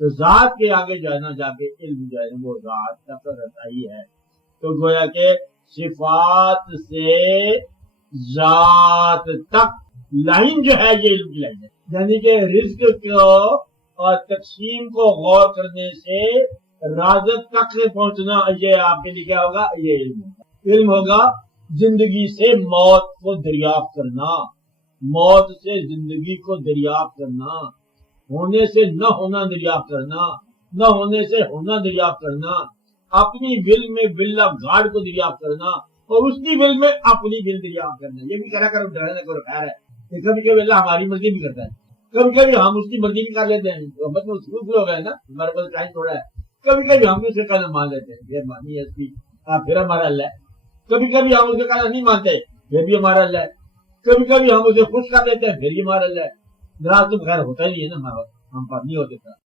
तो जात के आगे जो है ना जाके इल्म जो है वो जात तक रसाई है। तो गोया के सिफात से जात तक लाइन जो है ये इल्म की लाइन है। यानी कि रिज्क को और तकसीम को गौर करने से राज़त तक पहुंचना, ये आपके लिए क्या होगा? ये इल्म होगा। इल्म होगा जिंदगी से मौत को दरियाफ्त करना, मौत से जिंदगी को दरियाफ्त करना, होने से न होना दरियाफ्त करना, न होने से होना दरियाफ्त करना, अपनी विल में बिल्ला गाड़ को दरियाफ्त करना और उसकी विल में अपनी विल दरियाफ्त करना। ये भी करा करो, डरने को खैर है। कभी कभी अल्लाह हमारी मर्जी भी करता है, कभी कभी हम उसकी मर्जी भी कर लेते हैं। मतलब उसको हो गया ना, हमारे पास टाइम थोड़ा है, कभी कभी हम उसका कहना मान लेते हैं, फिर मानी है फिर हमारा अल्लाह है। कभी कभी हम उसका कहना नहीं मानते, फिर भी हमारा अल्लाह है। कभी कभी हम उसे खुश कर देते हैं, फिर भी हमारा अल्लाह है। नाराज तो खैर होता ही नहीं है ना, हमारा हम पर नहीं होते था।